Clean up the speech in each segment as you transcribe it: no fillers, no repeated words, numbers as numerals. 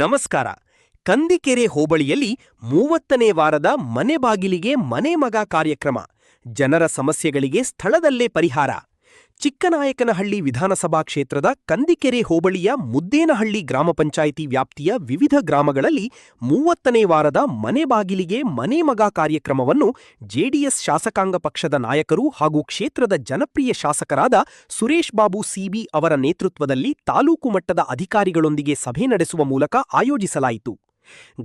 ನಮಸ್ಕಾರ. ಕಂದಿಕೆರೆ ಹೋಬಳಿಯಲ್ಲಿ 30ನೇ ವಾರದ ಮನೆ ಬಾಗಿಲಿಗೆ ಮನೆ ಮಗ ಕಾರ್ಯಕ್ರಮ. ಜನರ ಸಮಸ್ಯೆಗಳಿಗೆ ಸ್ಥಳದಲ್ಲೇ ಪರಿಹಾರ. ಚಿಕ್ಕನಾಯಕನಹಳ್ಳಿ ವಿಧಾನಸಭಾ ಕ್ಷೇತ್ರದ ಕಂದಿಕೆರೆ ಹೋಬಳಿಯ ಮುದ್ದೇನಹಳ್ಳಿ ಗ್ರಾಮ ಪಂಚಾಯಿತಿ ವ್ಯಾಪ್ತಿಯ ವಿವಿಧ ಗ್ರಾಮಗಳಲ್ಲಿ 30ನೇ ವಾರದ ಮನೆ ಬಾಗಿಲಿಗೆ ಮನೆ ಮಗ ಕಾರ್ಯಕ್ರಮವನ್ನು ಜೆಡಿಎಸ್ ಶಾಸಕಾಂಗ ಪಕ್ಷದ ನಾಯಕರು ಹಾಗೂ ಕ್ಷೇತ್ರದ ಜನಪ್ರಿಯ ಶಾಸಕರಾದ ಸುರೇಶ್ ಬಾಬು ಸಿಬಿ ಅವರ ನೇತೃತ್ವದಲ್ಲಿ ತಾಲೂಕು ಮಟ್ಟದ ಅಧಿಕಾರಿಗಳೊಂದಿಗೆ ಸಭೆ ನಡೆಸುವ ಮೂಲಕ ಆಯೋಜಿಸಲಾಯಿತು.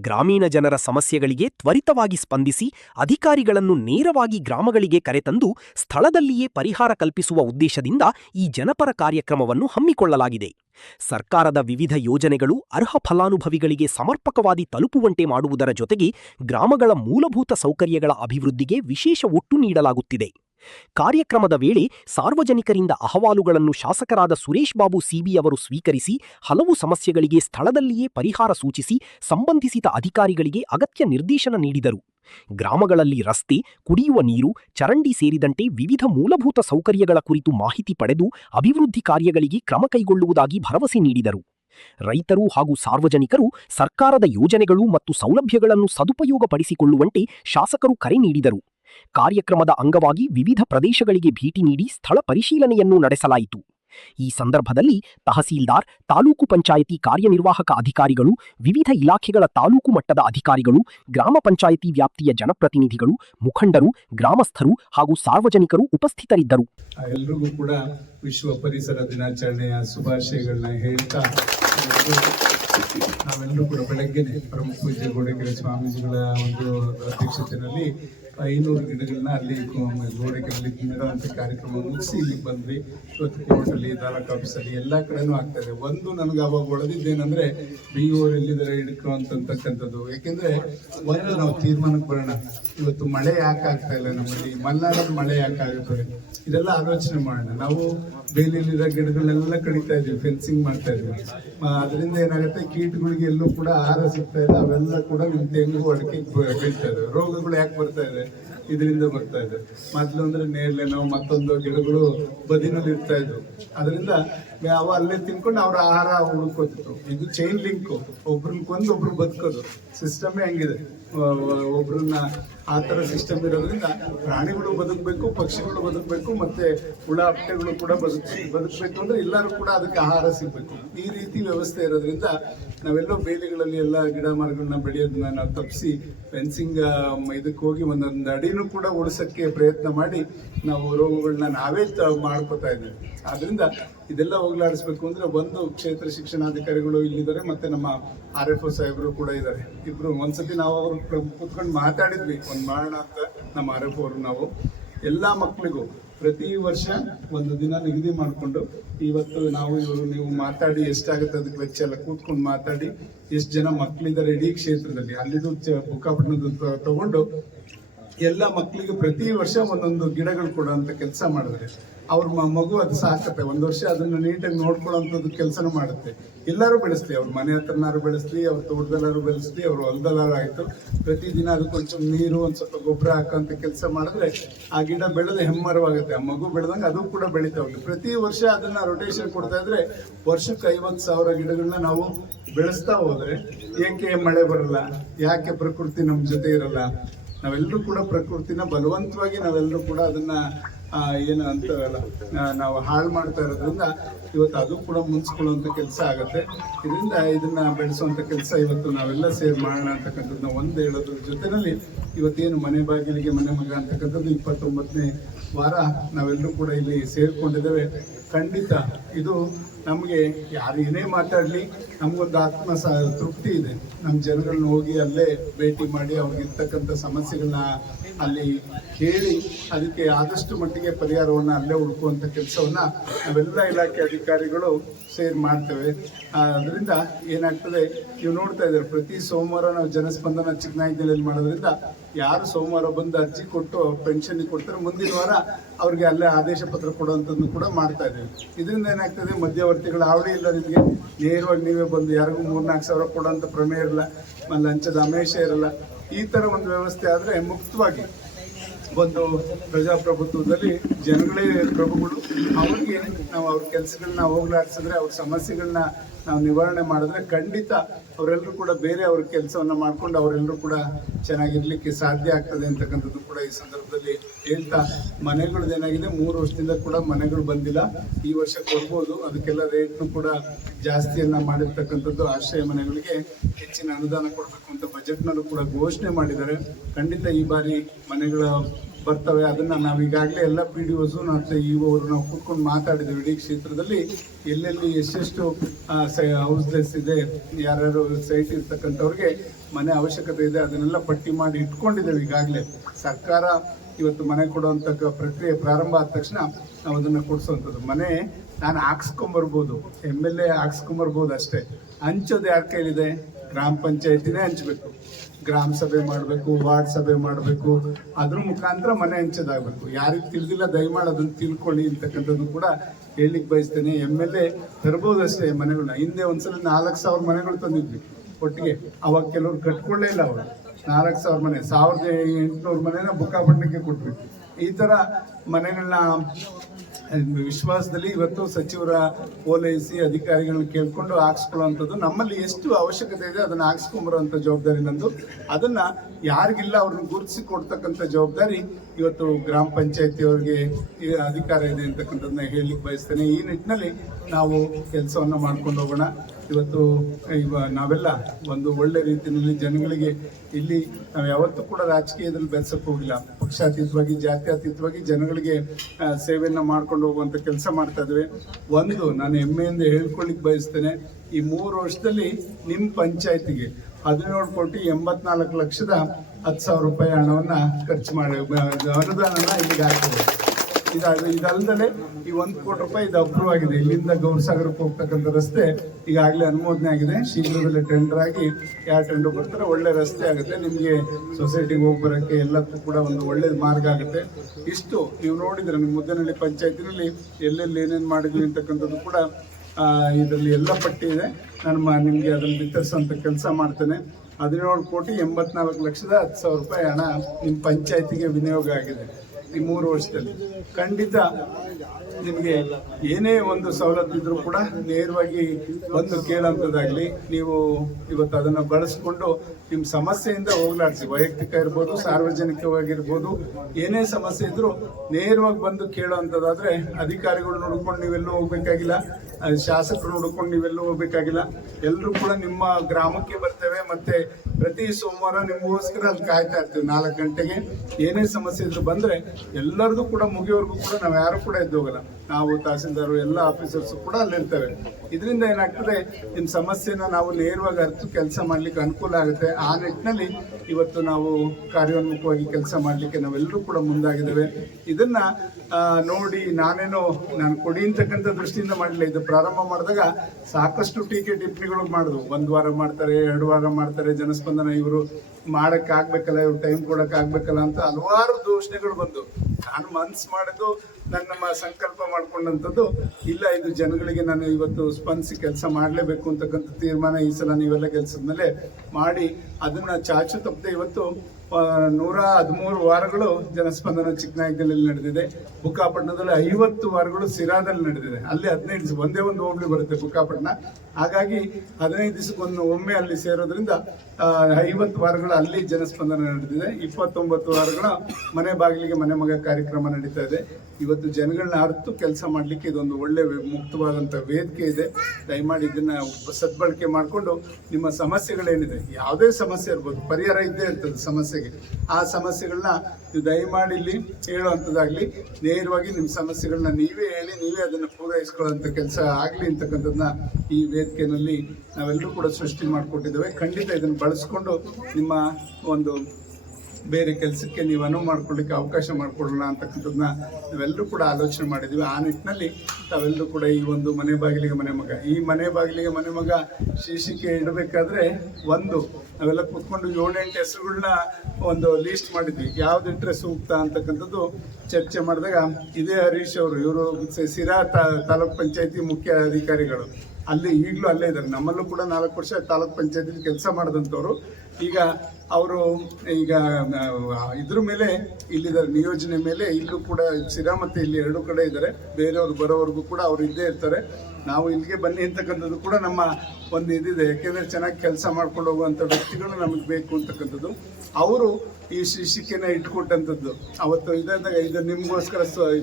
ಗ್ರಾಮೀಣ ಜನರ ಸಮಸ್ಯೆಗಳಿಗೆ ತ್ವರಿತವಾಗಿ ಸ್ಪಂದಿಸಿ ಅಧಿಕಾರಿಗಳನ್ನು ನೇರವಾಗಿ ಗ್ರಾಮಗಳಿಗೆ ಕರೆತಂದು ಸ್ಥಳದಲ್ಲಿಯೇ ಪರಿಹಾರ ಕಲ್ಪಿಸುವ ಉದ್ದೇಶದಿಂದ ಈ ಜನಪರ ಕಾರ್ಯಕ್ರಮವನ್ನು ಹಮ್ಮಿಕೊಳ್ಳಲಾಗಿದೆ. ಸರ್ಕಾರದ ವಿವಿಧ ಯೋಜನೆಗಳು ಅರ್ಹ ಫಲಾನುಭವಿಗಳಿಗೆ ಸಮರ್ಪಕವಾಗಿ ತಲುಪುವಂತೆ ಮಾಡುವುದರ ಜೊತೆಗೆ ಗ್ರಾಮಗಳ ಮೂಲಭೂತ ಸೌಕರ್ಯಗಳ ಅಭಿವೃದ್ಧಿಗೆ ವಿಶೇಷ ಒತ್ತು ನೀಡಲಾಗುತ್ತಿದೆ. ಕಾರ್ಯಕ್ರಮದ ವೇಳೆ ಸಾರ್ವಜನಿಕರಿಂದ ಅಹವಾಲುಗಳನ್ನು ಶಾಸಕರಾದ ಸುರೇಶ್ ಬಾಬು ಸಿಬಿ ಅವರು ಸ್ವೀಕರಿಸಿ ಹಲವು ಸಮಸ್ಯೆಗಳಿಗೆ ಸ್ಥಳದಲ್ಲಿಯೇ ಪರಿಹಾರ ಸೂಚಿಸಿ ಸಂಬಂಧಿಸಿದ ಅಧಿಕಾರಿಗಳಿಗೆ ಅಗತ್ಯ ನಿರ್ದೇಶನ ನೀಡಿದರು. ಗ್ರಾಮಗಳಲ್ಲಿ ರಸ್ತೆ, ಕುಡಿಯುವ ನೀರು, ಚರಂಡಿ ಸೇರಿದಂತೆ ವಿವಿಧ ಮೂಲಭೂತ ಸೌಕರ್ಯಗಳ ಕುರಿತು ಮಾಹಿತಿ ಪಡೆದು ಅಭಿವೃದ್ಧಿ ಕಾರ್ಯಗಳಿಗೆ ಕ್ರಮ ಕೈಗೊಳ್ಳುವುದಾಗಿ ಭರವಸೆ ನೀಡಿದರು. ರೈತರು ಹಾಗೂ ಸಾರ್ವಜನಿಕರು ಸರ್ಕಾರದ ಯೋಜನೆಗಳು ಮತ್ತು ಸೌಲಭ್ಯಗಳನ್ನು ಸದುಪಯೋಗಪಡಿಸಿಕೊಳ್ಳುವಂತೆ ಶಾಸಕರು ಕರೆ ನೀಡಿದರು. ಕಾರ್ಯಕ್ರಮದ ಅಂಗವಾಗಿ ವಿವಿಧ ಪ್ರದೇಶಗಳಿಗೆ ಭೇಟಿ ನೀಡಿ ಸ್ಥಳ ಪರಿಶೀಲನೆಯನ್ನು ನಡೆಸಲಾಯಿತು. ಈ ಸಂದರ್ಭದಲ್ಲಿ ತಹಸೀಲ್ದಾರ್, ತಾಲೂಕು ಪಂಚಾಯಿತಿ ಕಾರ್ಯನಿರ್ವಾಹಕ ಅಧಿಕಾರಿಗಳು, ವಿವಿಧ ಇಲಾಖೆಗಳ ತಾಲೂಕು ಮಟ್ಟದ ಅಧಿಕಾರಿಗಳು, ಗ್ರಾಮ ಪಂಚಾಯಿತಿ ವ್ಯಾಪ್ತಿಯ ಜನಪ್ರತಿನಿಧಿಗಳು, ಮುಖಂಡರು, ಗ್ರಾಮಸ್ಥರು ಹಾಗೂ ಸಾರ್ವಜನಿಕರು ಉಪಸ್ಥಿತರಿದ್ದರು. ಎಲ್ಲರಿಗೂ ಕೂಡ ವಿಶ್ವ ಪರಿಸರ ದಿನಾಚರಣೆಯ ಶುಭಾಶಯಗಳನ್ನ ಹೇಳ್ತಾ, ನಾವೆಲ್ಲರೂ ಕೂಡ ಬೆಳಗ್ಗೆನೆ ಪರಮ ಪೂಜ್ಯ ಗೋಡೆಕೆರೆ ಸ್ವಾಮೀಜಿಗಳ ಒಂದು ಅಧ್ಯಕ್ಷತೆಯಲ್ಲಿ 500 ಗಿಡಗಳನ್ನ ಅಲ್ಲಿ ಗೋಡೆಕೆರೆಯಲ್ಲಿ ನೆಡುವಂಥ ಕಾರ್ಯಕ್ರಮ ಮುಗಿಸಿ ಇಲ್ಲಿಗೆ ಬಂದ್ವಿ. ಇವತ್ತು ಕೋರ್ಟಲ್ಲಿ, ತಾಲೂಕು ಆಫೀಸಲ್ಲಿ ಎಲ್ಲ ಕಡೆನೂ ಆಗ್ತಾ ಇದೆ. ಒಂದು ನನಗೆ ಅವಾಗ ಹೊಡೆದಿದ್ದೇನೆಂದ್ರೆ BOR ಎಲ್ಲಿದ್ದಾರೆ ಹಿಡ್ಕೊಂತಕ್ಕಂಥದ್ದು. ಯಾಕೆಂದ್ರೆ ಒಂದು ನಾವು ತೀರ್ಮಾನಕ್ಕೆ ಬರೋಣ, ಇವತ್ತು ಮಳೆ ಯಾಕೆ ಆಗ್ತಾ ಇಲ್ಲ, ನಮ್ಮಲ್ಲಿ ಮಲೆನಾಡಲ್ಲಿ ಮಳೆ ಯಾಕೆ ಆಗುತ್ತದೆ, ಇದೆಲ್ಲ ಆಲೋಚನೆ ಮಾಡೋಣ. ನಾವು ಬೇಲಿಯಲ್ಲಿರೋ ಗಿಡಗಳನ್ನೆಲ್ಲ ಕಡಿತಾ ಇದ್ವಿ, ಫೆನ್ಸಿಂಗ್ ಮಾಡ್ತಾ ಇದ್ವಿ. ಅದರಿಂದ ಏನಾಗುತ್ತೆ, ಕೀಟಗಳಿಗೆ ಎಲ್ಲೂ ಕೂಡ ಆಹಾರ ಸಿಗ್ತಾ ಇದೆ. ಅವೆಲ್ಲ ಕೂಡ ನಿಮ್ಮ ತೆಂಗು, ಅಡಿಕೆ ಬೀಳ್ತಾ ಇದೆ. ರೋಗಗಳು ಯಾಕೆ ಬರ್ತಾ ಇದೆ, ಇದರಿಂದ ಬರ್ತಾ ಇದೆ. ಮೊದಲು ಅಂದ್ರೆ ನೇರಳೆ ಮತ್ತೊಂದು ಗಿಡಗಳು ಬದಿನಲ್ಲಿ ಇರ್ತಾ ಇದ್ವು. ಅದರಿಂದ ಅವು ಅಲ್ಲೇ ತಿನ್ಕೊಂಡು ಅವ್ರ ಆಹಾರ ಹುಡುಕೋತಿತ್ತು. ಇದು ಚೈನ್ ಲಿಂಕ್, ಒಬ್ರನ್ನ ಕೊಂದು ಒಬ್ರು ಬದುಕೋದು ಸಿಸ್ಟಮೇ ಹಂಗಿದೆ. ಒಬ್ರನ್ನ ಆ ಥರ ಸಿಸ್ಟಮ್ ಇರೋದ್ರಿಂದ ಪ್ರಾಣಿಗಳು ಬದುಕಬೇಕು, ಪಕ್ಷಿಗಳು ಬದುಕಬೇಕು, ಮತ್ತೆ ಹುಳ ಹಪ್ಪೆಗಳು ಕೂಡ ಬದುಕಬೇಕು ಅಂದ್ರೆ ಎಲ್ಲರೂ ಕೂಡ ಅದಕ್ಕೆ ಆಹಾರ ಸಿಗಬೇಕು. ಈ ರೀತಿ ವ್ಯವಸ್ಥೆ ಇರೋದ್ರಿಂದ ನಾವೆಲ್ಲೋ ಬೇಲಿಗಳಲ್ಲಿ ಎಲ್ಲ ಗಿಡ ಮರಗಳನ್ನ ಬೆಳೆಯೋದನ್ನ ನಾವು ತಪ್ಪಿಸಿ ಫೆನ್ಸಿಂಗ್ ಇದಕ್ಕೆ ಹೋಗಿ ಒಂದೊಂದು ಅಡಿನೂ ಕೂಡ ಉಳಿಸೋಕ್ಕೆ ಪ್ರಯತ್ನ ಮಾಡಿ ನಾವು ರೋಗಗಳನ್ನ ನಾವೇ ಮಾಡ್ಕೋತಾ ಇದ್ದೀವಿ. ಆದ್ರಿಂದ ಇದೆಲ್ಲ ಹೋಗ್ಲಾಡಿಸ್ಬೇಕು ಅಂದ್ರೆ ಒಂದು ಕ್ಷೇತ್ರ ಶಿಕ್ಷಣಾಧಿಕಾರಿಗಳು ಇಲ್ಲಿದ್ದಾರೆ, ಮತ್ತೆ ನಮ್ಮ RFO ಸಾಹೇಬರು ಕೂಡ ಇದ್ದಾರೆ. ಇಬ್ರು ಒಂದ್ಸತಿ ನಾವು ಅವ್ರು ಕುತ್ಕೊಂಡು ಮಾತಾಡಿದ್ವಿ, ಒಂದು ಮಾಡೋಣ ಅಂತ. ನಮ್ಮ RFO ಅವರು ನಾವು ಎಲ್ಲ ಮಕ್ಕಳಿಗೂ ಪ್ರತಿ ವರ್ಷ ಒಂದು ದಿನ ನಿಗದಿ ಮಾಡಿಕೊಂಡು, ಇವತ್ತು ನೀವು ಮಾತಾಡಿ ಎಷ್ಟಾಗುತ್ತೆ ಅದಕ್ಕೆ ವೆಚ್ಚ ಎಲ್ಲ ಕೂತ್ಕೊಂಡು ಮಾತಾಡಿ, ಎಷ್ಟು ಜನ ಮಕ್ಕಳಿದ್ದಾರೆ ಇಡೀ ಕ್ಷೇತ್ರದಲ್ಲಿ, ಅಲ್ಲಿದು ಬುಕ್ಕಾಪಟ್ಟಣದ ತಗೊಂಡು ಎಲ್ಲ ಮಕ್ಕಳಿಗೆ ಪ್ರತಿ ವರ್ಷ ಒಂದೊಂದು ಗಿಡಗಳು ಕೊಡುವಂತ ಕೆಲಸ ಮಾಡಿದ್ರೆ ಅವ್ರ ಮಗು ಅದು ಸಾಕತ್ತೆ. ಒಂದು ವರ್ಷ ಅದನ್ನ ನೀಟಾಗಿ ನೋಡ್ಕೊಳ್ಳೋಂಥದ್ದು ಕೆಲಸನೂ ಮಾಡುತ್ತೆ. ಎಲ್ಲರೂ ಬೆಳೆಸ್ಲಿ, ಅವ್ರ ಮನೆ ಹತ್ರನಾರು ಬೆಳೆಸ್ಲಿ, ಅವ್ರ ತೋಟದಲ್ಲಾರು ಬೆಳೆಸ್ಲಿ, ಅವ್ರ ಹೊಲದಲ್ಲಾರು ಆಯ್ತು. ಪ್ರತಿದಿನ ಅದಕ್ಕೊಂಚೂರು ನೀರು, ಒಂದ್ ಸ್ವಲ್ಪ ಗೊಬ್ಬರ ಹಾಕೋಂಥ ಕೆಲಸ ಮಾಡಿದ್ರೆ ಆ ಗಿಡ ಬೆಳೆದು ಹೆಮ್ಮರವಾಗುತ್ತೆ. ಆ ಮಗು ಬೆಳೆದಂಗೆ ಅದು ಕೂಡ ಬೆಳೀತಾ ಹೋಗ್ಲಿ. ಪ್ರತಿ ವರ್ಷ ಅದನ್ನ ರೊಟೇಷನ್ ಕೊಡ್ತಾ ಇದ್ರೆ ವರ್ಷಕ್ಕೆ 50,000 ಗಿಡಗಳನ್ನ ನಾವು ಬೆಳೆಸ್ತಾ ಹೋದ್ರೆ ಏಕೆ ಮಳೆ ಬರಲ್ಲ, ಯಾಕೆ ಪ್ರಕೃತಿ ನಮ್ಮ ಜೊತೆ ಇರಲ್ಲ? ನಾವೆಲ್ಲರೂ ಕೂಡ ಪ್ರಕೃತಿನ ಬಲವಂತವಾಗಿ ನಾವೆಲ್ಲರೂ ಕೂಡ ಅದನ್ನ ಏನು ಅಂತಾರಲ್ಲ, ನಾವು ಹಾಳು ಮಾಡ್ತಾ ಇರೋದ್ರಿಂದ ಇವತ್ತು ಅದು ಕೂಡ ಮುನ್ಸ್ಕೊಳ್ಳುವಂಥ ಕೆಲಸ ಆಗುತ್ತೆ. ಇದರಿಂದ ಇದನ್ನ ಬೆಳೆಸುವಂಥ ಕೆಲಸ ಇವತ್ತು ನಾವೆಲ್ಲ ಸೇರಿ ಮಾಡೋಣ ಅಂತಕ್ಕಂಥದ್ದು ನಾವು ಒಂದು ಹೇಳೋದ್ರ ಜೊತೆಯಲ್ಲಿ ಇವತ್ತೇನು ಮನೆ ಬಾಗಿಲಿಗೆ ಮನೆ ಮಗ ಅಂತಕ್ಕಂಥದ್ದು 29ನೇ ವಾರ ನಾವೆಲ್ಲರೂ ಕೂಡ ಇಲ್ಲಿ ಸೇರ್ಕೊಂಡಿದ್ದೇವೆ. ಖಂಡಿತ ಇದು ನಮಗೆ ಯಾರು ಏನೇ ಮಾತಾಡಲಿ ನಮಗೊಂದು ತೃಪ್ತಿ ಇದೆ. ನಮ್ಮ ಜನಗಳನ್ನ ಹೋಗಿ ಅಲ್ಲೇ ಭೇಟಿ ಮಾಡಿ ಅವ್ರಿಗಿರ್ತಕ್ಕಂಥ ಸಮಸ್ಯೆಗಳನ್ನ ಅಲ್ಲಿ ಕೇಳಿ ಅದಕ್ಕೆ ಆದಷ್ಟು ಮಟ್ಟಿಗೆ ಪರಿಹಾರವನ್ನು ಅಲ್ಲೇ ಹುಡುಕುವಂಥ ಕೆಲಸವನ್ನ ನಾವೆಲ್ಲ ಇಲಾಖೆ ಅಧಿಕಾರಿಗಳು ಸೇರಿ ಮಾಡ್ತೇವೆ. ಅದರಿಂದ ಏನಾಗ್ತದೆ, ನೀವು ನೋಡ್ತಾ ಇದ್ದಾರೆ ಪ್ರತಿ ಸೋಮವಾರ ನಾವು ಜನಸ್ಪಂದನ ಚಿಕ್ಕನಾಯಕನಹಳ್ಳಿಯಲ್ಲಿ ಮಾಡೋದ್ರಿಂದ ಯಾರು ಸೋಮವಾರ ಬಂದು ಅರ್ಜಿ ಕೊಟ್ಟು ಪೆನ್ಷನ್ ಕೊಡ್ತಾರೆ, ಮುಂದಿನ ವಾರ ಅವ್ರಿಗೆ ಅಲ್ಲೇ ಆದೇಶ ಪತ್ರ ಕೊಡುವಂಥದ್ದು ಕೂಡ ಮಾಡ್ತಾ ಇದ್ದೀವಿ. ಇದರಿಂದ ಏನಾಗ್ತದೆ, ಮಧ್ಯವರ್ತಿಗಳ ಹಾವಳಿ ಇಲ್ಲ. ನಿಮಗೆ ನೇರವಾಗಿ ನೀವೇ ಬಂದು ಯಾರಿಗೂ 3-4 ಸಾವಿರ ಕೊಡೋಂಥ ಪ್ರಮೇಯ ಇರಲ್ಲ, ಲಂಚದ ಅಮೇಶ ಇರಲ್ಲ. ಈ ಥರ ಒಂದು ವ್ಯವಸ್ಥೆ ಆದರೆ ಮುಕ್ತವಾಗಿ ಒಂದು ಪ್ರಜಾಪ್ರಭುತ್ವದಲ್ಲಿ ಜನಗಳೇ ಪ್ರಭುಗಳು. ಅವ್ರಿಗೆ ನಾವು ಅವ್ರ ಕೆಲಸಗಳನ್ನ ಹೋಗ್ಲಾಡಿಸಿದ್ರೆ, ಅವ್ರ ಸಮಸ್ಯೆಗಳನ್ನ ನಾವು ನಿವಾರಣೆ ಮಾಡಿದ್ರೆ ಖಂಡಿತ ಅವರೆಲ್ಲರೂ ಕೂಡ ಬೇರೆ ಅವ್ರ ಕೆಲಸವನ್ನ ಮಾಡ್ಕೊಂಡು ಅವರೆಲ್ಲರೂ ಕೂಡ ಚೆನ್ನಾಗಿರ್ಲಿಕ್ಕೆ ಸಾಧ್ಯ ಆಗ್ತದೆ ಅಂತಕ್ಕಂಥದ್ದು ಕೂಡ ಈ ಸಂದರ್ಭದಲ್ಲಿ ಹೇಳ್ತಾ, ಮನೆಗಳದ್ದು ಏನಾಗಿದೆ 3 ವರ್ಷದಿಂದ ಕೂಡ ಮನೆಗಳು ಬಂದಿಲ್ಲ. ಈ ವರ್ಷ ಕೊಡ್ಬೋದು, ಅದಕ್ಕೆಲ್ಲ ರೇಟ್ನು ಕೂಡ ಜಾಸ್ತಿಯನ್ನ ಮಾಡಿರ್ತಕ್ಕಂಥದ್ದು. ಆಶ್ರಯ ಮನೆಗಳಿಗೆ ಹೆಚ್ಚಿನ ಅನುದಾನ ಕೊಡಬೇಕು ಅಂತ ಬಜೆಟ್ನಲ್ಲೂ ಕೂಡ ಘೋಷಣೆ ಮಾಡಿದ್ದಾರೆ. ಖಂಡಿತ ಈ ಬಾರಿ ಮನೆಗಳ ಬರ್ತವೆ. ಅದನ್ನ ನಾವು ಈಗಾಗಲೇ ಎಲ್ಲ PDOs ಮತ್ತು ಇವರು ನಾವು ಕೂತ್ಕೊಂಡು ಮಾತಾಡಿದ್ದೇವೆ. ಇಡೀ ಕ್ಷೇತ್ರದಲ್ಲಿ ಎಲ್ಲೆಲ್ಲಿ ಎಷ್ಟೆಷ್ಟು ಹೌಸ್ಲೆಸ್ ಇದೆ, ಯಾರ್ಯಾರು ಸೈಟ್ ಇರ್ತಕ್ಕಂಥವ್ರಿಗೆ ಮನೆ ಅವಶ್ಯಕತೆ ಇದೆ, ಅದನ್ನೆಲ್ಲ ಪಟ್ಟಿ ಮಾಡಿ ಇಟ್ಕೊಂಡಿದ್ದೇವೆ ಈಗಾಗಲೇ. ಸರ್ಕಾರ ಇವತ್ತು ಮನೆ ಕೊಡುವಂಥ ಪ್ರಕ್ರಿಯೆ ಪ್ರಾರಂಭ ಆದ ತಕ್ಷಣ ನಾವು ಅದನ್ನು ಕೊಡಿಸುವಂಥದ್ದು. ಮನೆ ನಾನು ಹಾಕ್ಸ್ಕೊಂಬರ್ಬೋದು, MLA ಹಾಕ್ಸ್ಕೊಂಬರ್ಬೋದು ಅಷ್ಟೇ. ಹಂಚೋದು ಯಾರ ಕೈಲಿದೆ? ಗ್ರಾಮ ಪಂಚಾಯತಿನೇ ಹಂಚಬೇಕು. ಗ್ರಾಮ ಸಭೆ ಮಾಡಬೇಕು, ವಾರ್ಡ್ ಸಭೆ ಮಾಡಬೇಕು, ಅದ್ರ ಮುಖಾಂತರ ಮನೆ ಹಂಚೋದಾಗಬೇಕು. ಯಾರಿಗೆ ತಿಳಿದಿಲ್ಲ ದಯಮಾಡಿ ಅದನ್ನು ತಿಳ್ಕೊಳ್ಳಿ ಅಂತಕ್ಕಂಥದ್ದು ಕೂಡ ಹೇಳಲಿಕ್ಕೆ ಬಯಸ್ತೇನೆ. MLA ತರ್ಬೋದು ಅಷ್ಟೇ ಮನೆಗಳನ್ನ. ಹಿಂದೆ ಒಂದ್ಸಲ 4,000 ಮನೆಗಳು ತಂದಿದ್ವಿ ಒಟ್ಟಿಗೆ. ಅವಾಗ ಕೆಲವ್ರು ಕಟ್ಕೊಳ್ಳೇ ಇಲ್ಲ. ಅವರು 4,000 ಮನೆ, 1,800 ಮನೆನ ಬುಕ್ಕಾಪಟ್ಟಣಕ್ಕೆ ಕೊಟ್ವಿ. ಈ ಥರ ಮನೆಗಳನ್ನ ವಿಶ್ವಾಸದಲ್ಲಿ ಇವತ್ತು ಸಚಿವರ ಓಲೈಸಿ ಅಧಿಕಾರಿಗಳನ್ನ ಕೇಳ್ಕೊಂಡು ಹಾಕ್ಸ್ಕೊಳ್ಳುವಂಥದ್ದು. ನಮ್ಮಲ್ಲಿ ಎಷ್ಟು ಅವಶ್ಯಕತೆ ಇದೆ ಅದನ್ನು ಹಾಕ್ಸ್ಕೊಂಬರುವಂಥ ಜವಾಬ್ದಾರಿ ನಂದು. ಅದನ್ನ ಯಾರಿಗಿಲ್ಲ ಅವ್ರನ್ನ ಗುರುತಿಸಿ ಕೊಡ್ತಕ್ಕಂಥ ಜವಾಬ್ದಾರಿ ಇವತ್ತು ಗ್ರಾಮ ಪಂಚಾಯತಿಯವರಿಗೆ ಅಧಿಕಾರ ಇದೆ ಅಂತಕ್ಕಂಥದ್ದನ್ನ ಹೇಳಲಿಕ್ಕೆ ಬಯಸ್ತೇನೆ. ಈ ನಿಟ್ಟಿನಲ್ಲಿ ನಾವು ಕೆಲಸವನ್ನು ಮಾಡ್ಕೊಂಡು ಹೋಗೋಣ. ಇವತ್ತು ನಾವೆಲ್ಲ ಒಂದು ಒಳ್ಳೆ ರೀತಿಯಲ್ಲಿ ಜನಗಳಿಗೆ ಇಲ್ಲಿ ನಾವು ಯಾವತ್ತೂ ಕೂಡ ರಾಜಕೀಯದಲ್ಲಿ ಬೆರೆಸಕ್ಕೆ ಹೋಗಿಲ್ಲ. ಪಕ್ಷಾತೀತವಾಗಿ, ಜಾತ್ಯತೀತವಾಗಿ ಜನಗಳಿಗೆ ಸೇವೆಯನ್ನು ಮಾಡ್ಕೊಂಡು ಹೋಗುವಂಥ ಕೆಲಸ ಮಾಡ್ತಾ ಇದ್ದೇವೆ. ನಾನು ಹೆಮ್ಮೆಯಿಂದ ಹೇಳ್ಕೊಳ್ಳಿಕ್ಕೆ ಬಯಸ್ತೇನೆ, ಈ 3 ವರ್ಷದಲ್ಲಿ ನಿಮ್ಮ ಪಂಚಾಯತಿಗೆ 17,84,10,10,000 ರೂಪಾಯಿ ಹಣವನ್ನ ಖರ್ಚು ಮಾಡಿ ಅನುದಾನನ ಇಲ್ಲಿಗೆ ಹಾಕಿದೆ. ಇದಲ್ಲದೆ ಈ 1 ಕೋಟಿ ರೂಪಾಯಿ ಇದು ಅಪ್ರೂವ್ ಆಗಿದೆ. ಇಲ್ಲಿಂದ ಗೌರಸಾಗರಕ್ಕೆ ಹೋಗ್ತಕ್ಕಂಥ ರಸ್ತೆ ಈಗಾಗಲೇ ಅನುಮೋದನೆ ಆಗಿದೆ. ಶೀಘ್ರದಲ್ಲೇ ಟೆಂಡರ್ ಆಗಿ ಯಾರು ಟೆಂಡರ್ ಬರ್ತಾರೆ ಒಳ್ಳೆ ರಸ್ತೆ ಆಗುತ್ತೆ. ನಿಮಗೆ ಸೊಸೈಟಿಗೆ ಹೋಗಿ ಬರೋಕ್ಕೆ ಎಲ್ಲಕ್ಕೂ ಕೂಡ ಒಂದು ಒಳ್ಳೆ ಮಾರ್ಗ ಆಗುತ್ತೆ. ಇಷ್ಟು ನೀವು ನೋಡಿದ್ರೆ ನಿಮ್ಮ ಮುದ್ದನಹಳ್ಳಿ ಪಂಚಾಯತಿನಲ್ಲಿ ಎಲ್ಲೆಲ್ಲಿ ಏನೇನು ಮಾಡಿದ್ವಿ ಅಂತಕ್ಕಂಥದ್ದು ಕೂಡ ಇದರಲ್ಲಿ ಎಲ್ಲ ಪಟ್ಟಿ ಇದೆ. ನಾನು ನಿಮಗೆ ಅದನ್ನು ವಿತರಿಸುವಂಥ ಕೆಲಸ ಮಾಡ್ತೇನೆ. 17,84,10,000 ರೂಪಾಯಿ ಹಣ ನಿಮ್ಮ ಪಂಚಾಯತಿಗೆ ವಿನಿಯೋಗ ಆಗಿದೆ ಈ 3 ವರ್ಷದಲ್ಲಿ. ಖಂಡಿತ ನಿಮಗೆ ಏನೇ ಒಂದು ಸವಲತ್ತು ಇದ್ರೂ ಕೂಡ ನೇರವಾಗಿ ಬಂದು ಕೇಳೋಂಥದ್ದಾಗಲಿ, ನೀವು ಇವತ್ತು ಅದನ್ನು ಬಳಸ್ಕೊಂಡು ನಿಮ್ಮ ಸಮಸ್ಯೆಯಿಂದ ಹೋಗ್ಲಾಡಿಸಿ, ವೈಯಕ್ತಿಕ ಇರ್ಬೋದು, ಸಾರ್ವಜನಿಕವಾಗಿರ್ಬೋದು, ಏನೇ ಸಮಸ್ಯೆ ಇದ್ರೂ ನೇರವಾಗಿ ಬಂದು ಕೇಳೋವಂಥದ್ದಾದ್ರೆ ಅಧಿಕಾರಿಗಳು ನೋಡ್ಕೊಂಡು ನೀವೆಲ್ಲೂ ಹೋಗ್ಬೇಕಾಗಿಲ್ಲ, ಶಾಸಕರು ನೋಡ್ಕೊಂಡು ನೀವೆಲ್ಲೂ ಹೋಗ್ಬೇಕಾಗಿಲ್ಲ. ಎಲ್ಲರೂ ಕೂಡ ನಿಮ್ಮ ಗ್ರಾಮಕ್ಕೆ ಬರ್ತೇವೆ. ಮತ್ತೆ ಪ್ರತಿ ಸೋಮವಾರ ನಿಮಗೋಸ್ಕರ ಅಲ್ಲಿ ಕಾಯ್ತಾ ಇರ್ತೀವಿ 4 ಗಂಟೆಗೆ. ಏನೇ ಸಮಸ್ಯೆ ಇದ್ರು ಬಂದ್ರೆ ಎಲ್ಲರದು ಕೂಡ ಮುಗಿಯೋವರೆಗೂ ಕೂಡ ನಾವು ಯಾರು ಕೂಡ ಎದ್ದೋಗಲ್ಲ. ನಾವು ತಹಸೀಲ್ದಾರು ಎಲ್ಲ ಆಫೀಸರ್ಸ್ ಕೂಡ ಅಲ್ಲಿರ್ತೇವೆ. ಇದರಿಂದ ಏನಾಗ್ತದೆ, ನಿಮ್ಮ ಸಮಸ್ಯೆನ ನಾವು ನೇರವಾಗಿ ಅರ್ಥ ಕೆಲಸ ಮಾಡ್ಲಿಕ್ಕೆ ಅನುಕೂಲ ಆಗುತ್ತೆ. ಆ ನಿಟ್ಟಿನಲ್ಲಿ ಇವತ್ತು ನಾವು ಕಾರ್ಯೋನ್ಮುಖವಾಗಿ ಕೆಲಸ ಮಾಡಲಿಕ್ಕೆ ನಾವೆಲ್ಲರೂ ಕೂಡ ಮುಂದಾಗಿದ್ದೇವೆ. ಇದನ್ನ ನೋಡಿ ನಾನು ಕೊಡಿ ಅಂತಕ್ಕಂಥ ದೃಷ್ಟಿಯಿಂದ ಮಾಡಲಿಲ್ಲ. ಇದು ಪ್ರಾರಂಭ ಮಾಡಿದಾಗ ಸಾಕಷ್ಟು ಟೀಕೆ ಟಿಪ್ಪಣಿಗಳು ಮಾಡಿದ್ವು. 1 ವಾರ ಮಾಡ್ತಾರೆ, 2 ವಾರ ಮಾಡ್ತಾರೆ, ಜನಸ್ಪಂದನ ಇವರು ಮಾಡಕ್ ಆಗ್ಬೇಕಲ್ಲ, ಇವ್ರು ಟೈಮ್ ಕೊಡಕ್ ಆಗ್ಬೇಕಲ್ಲ ಅಂತ ಹಲವಾರು ದೂಷಣೆಗಳು ಬಂದು ನಾನು ಮನ್ಸು ಮಾಡಿದ್ದು ನನ್ನ ಸಂಕಲ್ಪ ಮಾಡ್ಕೊಂಡಂಥದ್ದು ಇಲ್ಲ, ಇದು ಜನಗಳಿಗೆ ನಾನು ಇವತ್ತು ಸ್ಪಂದಿಸಿ ಕೆಲಸ ಮಾಡಲೇಬೇಕು ಅಂತಕ್ಕಂಥ ತೀರ್ಮಾನ ಈ ಸಲ ನೀವೆಲ್ಲ ಕೆಲಸದ ಮೇಲೆ ಮಾಡಿ ಅದನ್ನ ಚಾಚು ತಪ್ಪದೆ ಇವತ್ತು 113 ವಾರಗಳು ಜನಸ್ಪಂದನ ಚಿಕ್ಕನಾಯಕದಲ್ಲಿ ನಡೆದಿದೆ. ಬುಕ್ಕಾಪಟ್ಟಣದಲ್ಲಿ 50 ವಾರಗಳು ಸಿರಾದಲ್ಲಿ ನಡೆದಿದೆ. ಅಲ್ಲಿ 15 ದಿವಸ ಒಂದೇ ಒಂದು ಹೋಬಳಿ ಬರುತ್ತೆ ಬುಕ್ಕಾಪಟ್ಟಣ. ಹಾಗಾಗಿ 15 ದಿವಸಕ್ಕೊಮ್ಮೆ ಒಮ್ಮೆ ಅಲ್ಲಿ ಸೇರೋದ್ರಿಂದ 50 ವಾರಗಳು ಅಲ್ಲಿ ಜನಸ್ಪಂದನ ನಡೆದಿದೆ. 29 ವಾರಗಳ ಮನೆ ಬಾಗಿಲಿಗೆ ಮನೆ ಮಗ ಕಾರ್ಯಕ್ರಮ ನಡೀತಾ ಇದೆ. ಇವತ್ತು ಜನಗಳನ್ನ ಅರ್ತು ಕೆಲಸ ಮಾಡಲಿಕ್ಕೆ ಇದೊಂದು ಒಳ್ಳೆ ಮುಕ್ತವಾದಂಥ ವೇದಿಕೆ ಇದೆ. ದಯಮಾಡಿ ಇದನ್ನ ಸದ್ಬಳಕೆ ಮಾಡಿಕೊಂಡು ನಿಮ್ಮ ಸಮಸ್ಯೆಗಳೇನಿದೆ, ಯಾವುದೇ ಸಮಸ್ಯೆ ಇರ್ಬೋದು, ಪರಿಹಾರ ಇದ್ದೇ ಇರ್ತದೆ ಸಮಸ್ಯೆಗೆ. ಆ ಸಮಸ್ಯೆಗಳನ್ನ ನೀವು ದಯಮಾಡಿ ಇಲ್ಲಿ ಹೇಳುವಂಥದ್ದಾಗಲಿ, ನೇರವಾಗಿ ನಿಮ್ಮ ಸಮಸ್ಯೆಗಳನ್ನ ನೀವೇ ಹೇಳಿ ನೀವೇ ಅದನ್ನು ಪೂರೈಸ್ಕೊಳ್ಳೋಂಥ ಕೆಲಸ ಆಗಲಿ ಅಂತಕ್ಕಂಥದ್ದನ್ನ ಈ ವೇದಿಕೆಯಲ್ಲಿ ನಾವೆಲ್ಲರೂ ಕೂಡ ಸೃಷ್ಟಿ ಮಾಡಿಕೊಟ್ಟಿದ್ದೇವೆ. ಖಂಡಿತ ಇದನ್ನು ಬಳಸ್ಕೊಂಡು ನಿಮ್ಮ ಒಂದು ಬೇರೆ ಕೆಲಸಕ್ಕೆ ನೀವು ಅನುವು ಮಾಡ್ಕೊಳ್ಳಿಕ್ಕೆ ಅವಕಾಶ ಮಾಡಿಕೊಡೋಣ ಅಂತಕ್ಕಂಥದ್ದನ್ನ ನಾವೆಲ್ಲರೂ ಕೂಡ ಆಲೋಚನೆ ಮಾಡಿದ್ವಿ. ಆ ನಿಟ್ಟಿನಲ್ಲಿ ತಾವೆಲ್ಲರೂ ಕೂಡ ಈ ಒಂದು ಮನೆ ಬಾಗಿಲಿಗೆ ಮನೆ ಮಗ, ಈ ಮನೆ ಬಾಗಿಲಿಗೆ ಮನೆ ಮಗ ಶೀರ್ಷಿಕೆ ಇಡಬೇಕಾದ್ರೆ ನಾವೆಲ್ಲ ಕೂತ್ಕೊಂಡು 7-8 ಹೆಸರುಗಳನ್ನ ಒಂದು ಲೀಸ್ಟ್ ಮಾಡಿದ್ವಿ. ಯಾವ್ದು ಇಟ್ಟರೆ ಸೂಕ್ತ ಅಂತಕ್ಕಂಥದ್ದು ಚರ್ಚೆ ಮಾಡಿದಾಗ ಇದೇ ಹರೀಶ್ ಅವರು, ಇವರು ಸಿರಾ ತಾಲೂಕ್ ಪಂಚಾಯತಿ ಮುಖ್ಯ ಅಧಿಕಾರಿಗಳು, ಅಲ್ಲಿ ಈಗಲೂ ಅಲ್ಲೇ ಇದ್ದಾರೆ. ನಮ್ಮಲ್ಲೂ ಕೂಡ 4 ವರ್ಷ ತಾಲೂಕ್ ಪಂಚಾಯತಿ ಕೆಲಸ ಮಾಡಿದಂಥವ್ರು. ಈಗ ಅವರು ಈಗ ಇದ್ರ ಮೇಲೆ ಇಲ್ಲಿದ್ದಾರೆ, ನಿಯೋಜನೆ ಮೇಲೆ ಇಲ್ಲೂ ಕೂಡ ಸಿರಾ ಮತ್ತು ಇಲ್ಲಿ ಎರಡು ಕಡೆ ಇದ್ದಾರೆ. ಬೇರೆಯವರು ಬರೋವರೆಗೂ ಕೂಡ ಅವ್ರು ಇದ್ದೇ ಇರ್ತಾರೆ. ನಾವು ಇಲ್ಲಿಗೆ ಬನ್ನಿ ಅಂತಕ್ಕಂಥದ್ದು ಕೂಡ ನಮ್ಮ ಒಂದು ಇದಿದೆ. ಯಾಕೆಂದರೆ ಚೆನ್ನಾಗಿ ಕೆಲಸ ಮಾಡ್ಕೊಂಡು ಹೋಗುವಂಥ ವ್ಯಕ್ತಿಗಳು ನಮಗೆ ಬೇಕು ಅಂತಕ್ಕಂಥದ್ದು. ಅವರು ಈ ಶೀರ್ಷಿಕೆನ ಇಟ್ಕೊಟ್ಟಂಥದ್ದು ಅವತ್ತು ಇದಾಗ ಇದು ನಿಮಗೋಸ್ಕರ